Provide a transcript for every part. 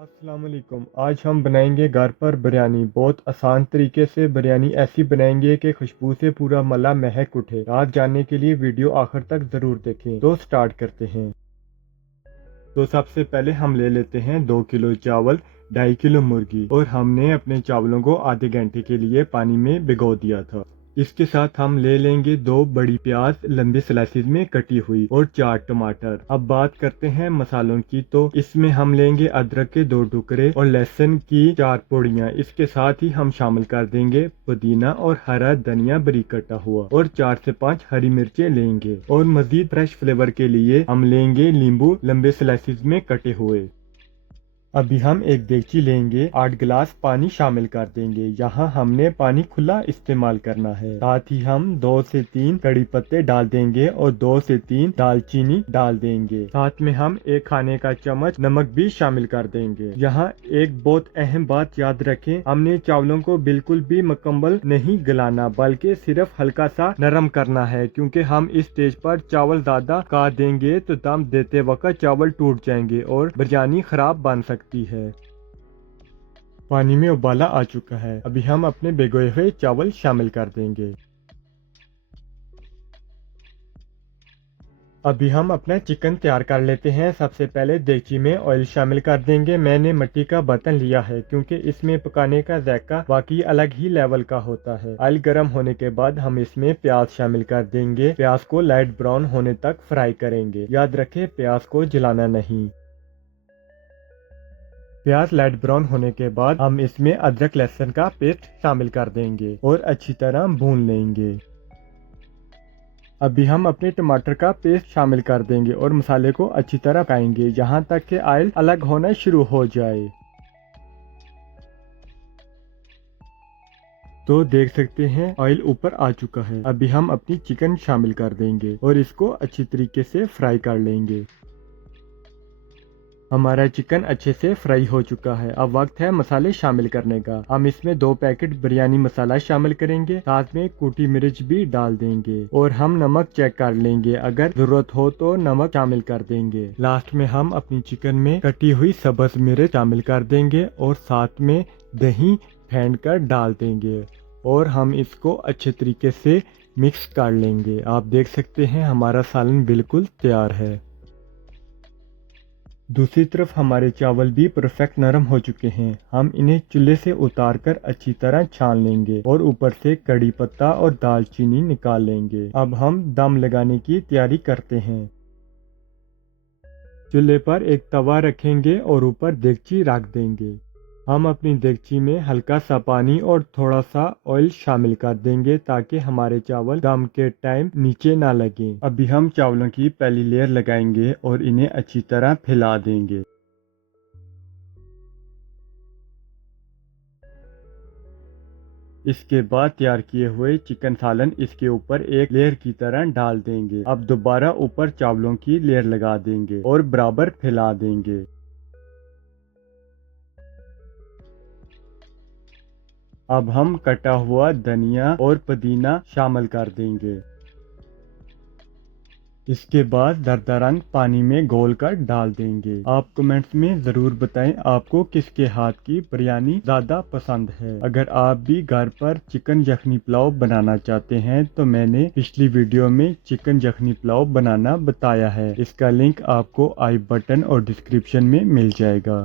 अस्सलाम वालेकुम। आज हम बनाएंगे घर पर बिरयानी। बहुत आसान तरीके से बिरयानी ऐसी बनाएंगे कि खुशबू से पूरा महल्ला महक उठे। रात जानने के लिए वीडियो आखिर तक ज़रूर देखें। तो स्टार्ट करते हैं। तो सबसे पहले हम ले लेते हैं 2 किलो चावल, 2.5 किलो मुर्गी और हमने अपने चावलों को आधे घंटे के लिए पानी में भिगो दिया था। इसके साथ हम ले लेंगे 2 बड़ी प्याज लंबे स्लाइसिस में कटी हुई और 4 टमाटर। अब बात करते हैं मसालों की। तो इसमें हम लेंगे अदरक के 2 टुकड़े और लहसुन की 4 पोड़ियाँ। इसके साथ ही हम शामिल कर देंगे पुदीना और हरा धनिया बारीक कटा हुआ और 4 से 5 हरी मिर्चें लेंगे। और मजीद फ्रेश फ्लेवर के लिए हम लेंगे नींबू लंबे स्लाइसिस में कटे हुए। अभी हम एक देगची लेंगे, 8 गिलास पानी शामिल कर देंगे। यहाँ हमने पानी खुला इस्तेमाल करना है। साथ ही हम 2 से 3 कड़ी पत्ते डाल देंगे और 2 से 3 दालचीनी डाल देंगे। साथ में हम 1 खाने का चम्मच नमक भी शामिल कर देंगे। यहाँ एक बहुत अहम बात याद रखें, हमने चावलों को बिल्कुल भी मुकम्मल नहीं गलाना बल्कि सिर्फ हल्का सा नरम करना है, क्योंकि हम इस स्टेज पर चावल ज्यादा का देंगे तो दम देते वक्त चावल टूट जाएंगे और बिरयानी खराब बन सकती है। पानी में उबाला आ चुका है। अभी हम अपने भिगोए हुए चावल शामिल कर देंगे। अभी हम अपना चिकन तैयार कर लेते हैं। सबसे पहले देगची में ऑयल शामिल कर देंगे। मैंने मिट्टी का बर्तन लिया है क्योंकि इसमें पकाने का जायका वाकई अलग ही लेवल का होता है। ऑयल गर्म होने के बाद हम इसमें प्याज शामिल कर देंगे। प्याज को लाइट ब्राउन होने तक फ्राई करेंगे। याद रखें, प्याज को जलाना नहीं। प्याज लाइट ब्राउन होने के बाद हम इसमें अदरक लहसुन का पेस्ट शामिल कर देंगे और अच्छी तरह भून लेंगे। अभी हम अपने टमाटर का पेस्ट शामिल कर देंगे और मसाले को अच्छी तरह पकाएंगे यहाँ तक कि ऑयल अलग होना शुरू हो जाए। तो देख सकते हैं ऑयल ऊपर आ चुका है। अभी हम अपनी चिकन शामिल कर देंगे और इसको अच्छी तरीके से फ्राई कर लेंगे। हमारा चिकन अच्छे से फ्राई हो चुका है। अब वक्त है मसाले शामिल करने का। हम इसमें 2 पैकेट बिरयानी मसाला शामिल करेंगे, साथ में कुटी मिर्च भी डाल देंगे और हम नमक चेक कर लेंगे। अगर जरूरत हो तो नमक शामिल कर देंगे। लास्ट में हम अपनी चिकन में कटी हुई सब्ज मिर्च शामिल कर देंगे और साथ में दही फेंट कर डाल देंगे और हम इसको अच्छे तरीके से मिक्स कर लेंगे। आप देख सकते हैं हमारा सालन बिल्कुल तैयार है। दूसरी तरफ हमारे चावल भी परफेक्ट नरम हो चुके हैं। हम इन्हें चूल्हे से उतारकर अच्छी तरह छान लेंगे और ऊपर से कड़ी पत्ता और दालचीनी निकाल लेंगे। अब हम दम लगाने की तैयारी करते हैं। चूल्हे पर एक तवा रखेंगे और ऊपर देगची रख देंगे। हम अपनी देगची में हल्का सा पानी और थोड़ा सा ऑयल शामिल कर देंगे ताकि हमारे चावल दम के टाइम नीचे ना लगें। अभी हम चावलों की पहली लेयर लगाएंगे और इन्हें अच्छी तरह फैला देंगे। इसके बाद तैयार किए हुए चिकन सालन इसके ऊपर एक लेयर की तरह डाल देंगे। अब दोबारा ऊपर चावलों की लेयर लगा देंगे और बराबर फैला देंगे। अब हम कटा हुआ धनिया और पुदीना शामिल कर देंगे। इसके दरदरा दरदरंग पानी में घोल कर डाल देंगे। आप कमेंट्स में ज़रूर बताएं आपको किसके हाथ की बिरयानी ज़्यादा पसंद है। अगर आप भी घर पर चिकन यखनी पुलाव बनाना चाहते हैं तो मैंने पिछली वीडियो में चिकन यखनी पुलाव बनाना बताया है। इसका लिंक आपको आई बटन और डिस्क्रिप्शन में मिल जाएगा।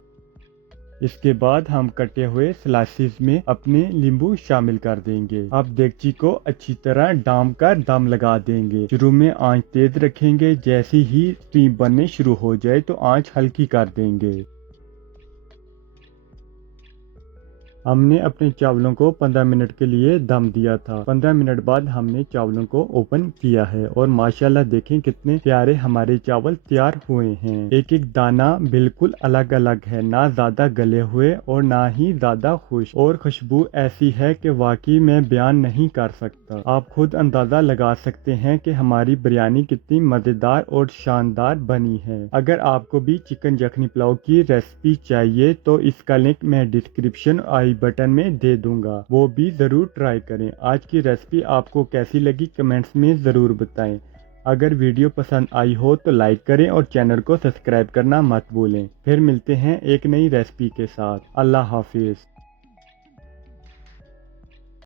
इसके बाद हम कटे हुए स्लाइसिस में अपने नींबू शामिल कर देंगे। अब देगची को अच्छी तरह डाम कर दम लगा देंगे। शुरू में आंच तेज रखेंगे, जैसे ही स्टीम बनने शुरू हो जाए तो आंच हल्की कर देंगे। हमने अपने चावलों को 15 मिनट के लिए दम दिया था। 15 मिनट बाद हमने चावलों को ओपन किया है और माशाल्लाह देखें कितने प्यारे हमारे चावल तैयार हुए हैं। एक एक दाना बिल्कुल अलग अलग है, ना ज्यादा गले हुए और ना ही ज्यादा खुश, और खुशबू ऐसी है कि वाकई मैं बयान नहीं कर सकता। आप खुद अंदाजा लगा सकते हैं कि हमारी बिरयानी कितनी मजेदार और शानदार बनी है। अगर आपको भी चिकन यखनी पुलाव की रेसिपी चाहिए तो इसका लिंक मैं डिस्क्रिप्शन आई बटन में दे दूंगा, वो भी जरूर ट्राई करें। आज की रेसिपी आपको कैसी लगी कमेंट्स में जरूर बताएं। अगर वीडियो पसंद आई हो तो लाइक करें और चैनल को सब्सक्राइब करना मत भूलें। फिर मिलते हैं एक नई रेसिपी के साथ। अल्लाह हाफिज़।